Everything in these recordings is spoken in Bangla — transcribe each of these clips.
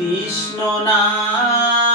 কৃষ্ণ নাম।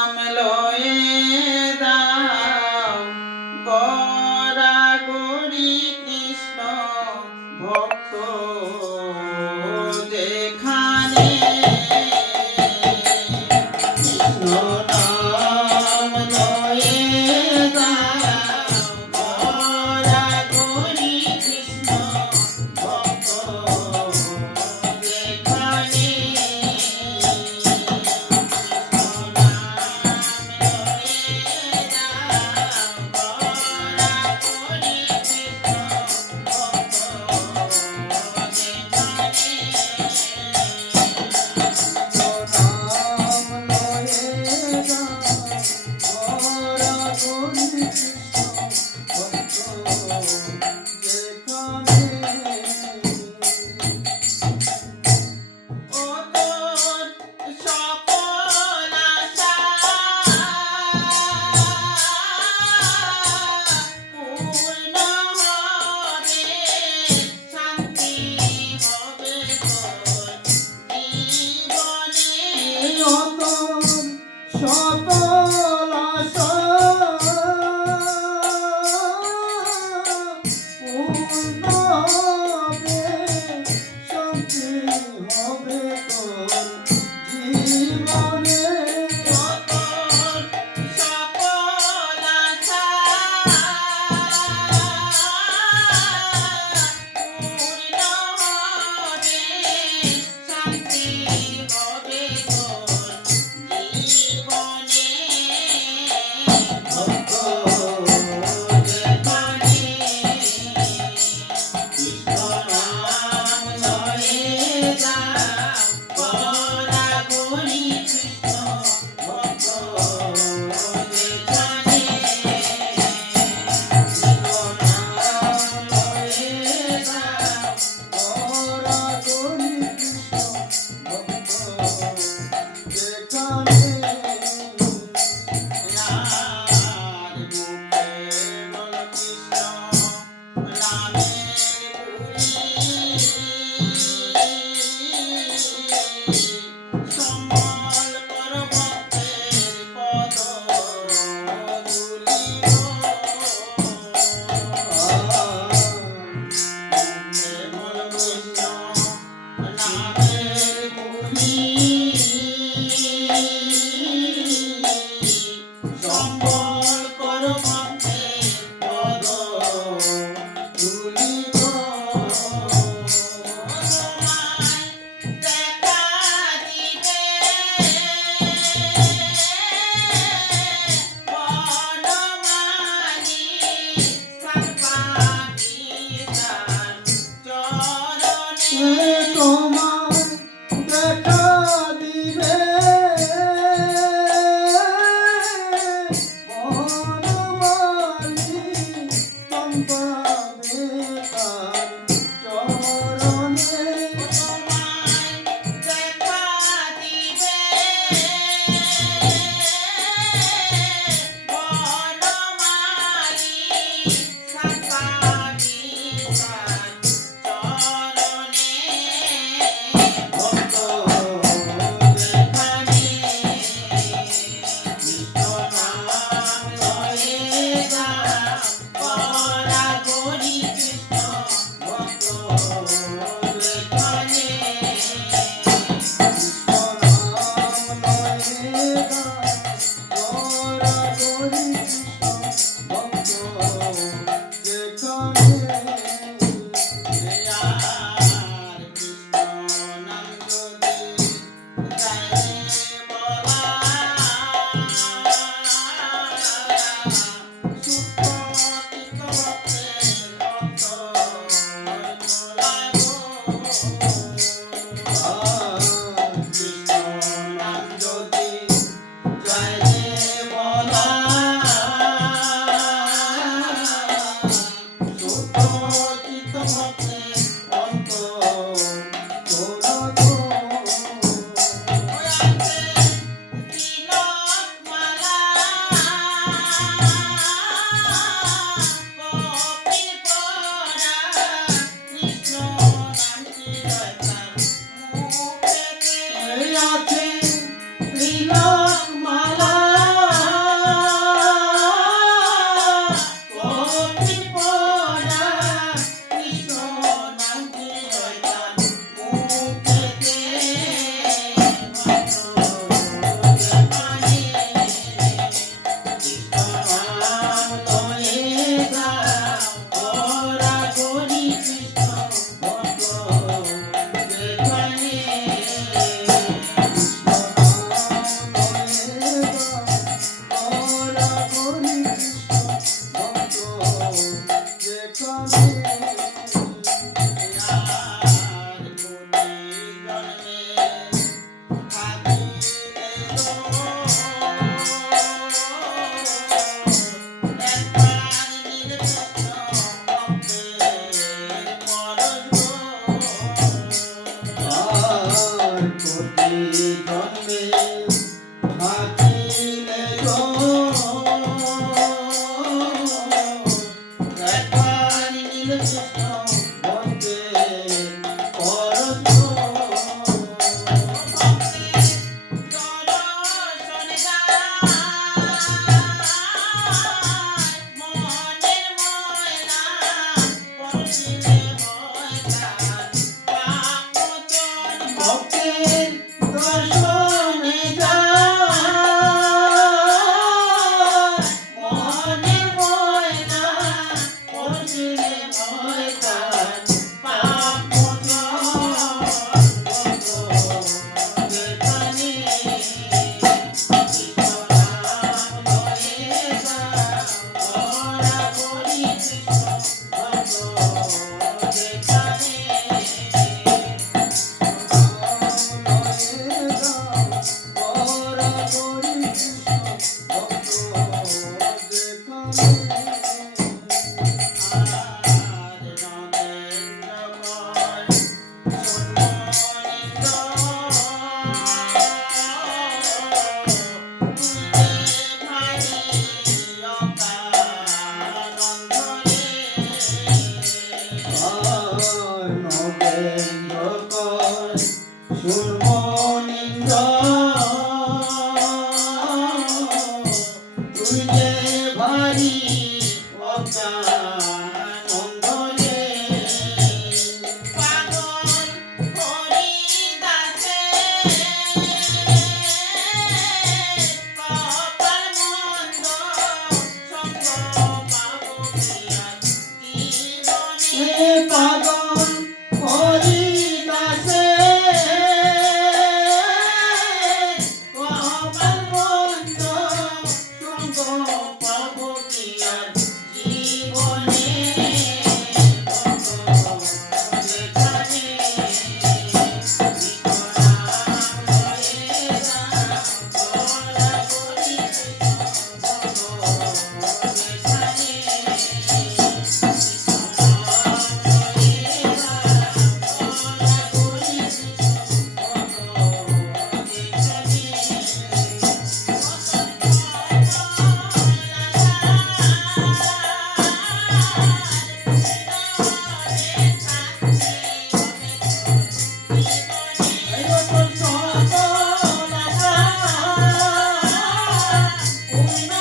Thank you.